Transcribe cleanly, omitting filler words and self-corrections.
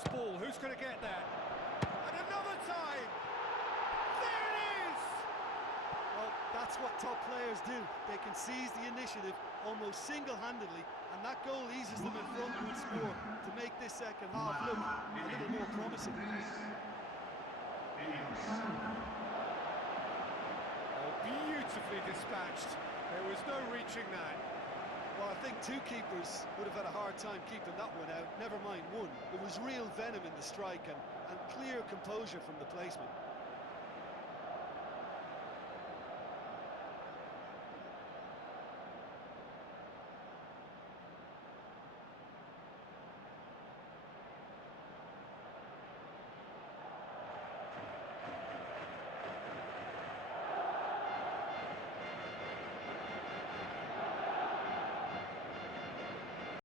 France ball, who's going to get there? And another time! There it is! Well, that's what top players do. They can seize the initiative almost single-handedly, and that goal eases them in front once more to make this second half look a little more promising. Oh, beautifully dispatched. There was no reaching that. Well, I think two keepers would have had a hard time keeping that one out, never mind one. It was real venom in the strike and clear composure from the placement.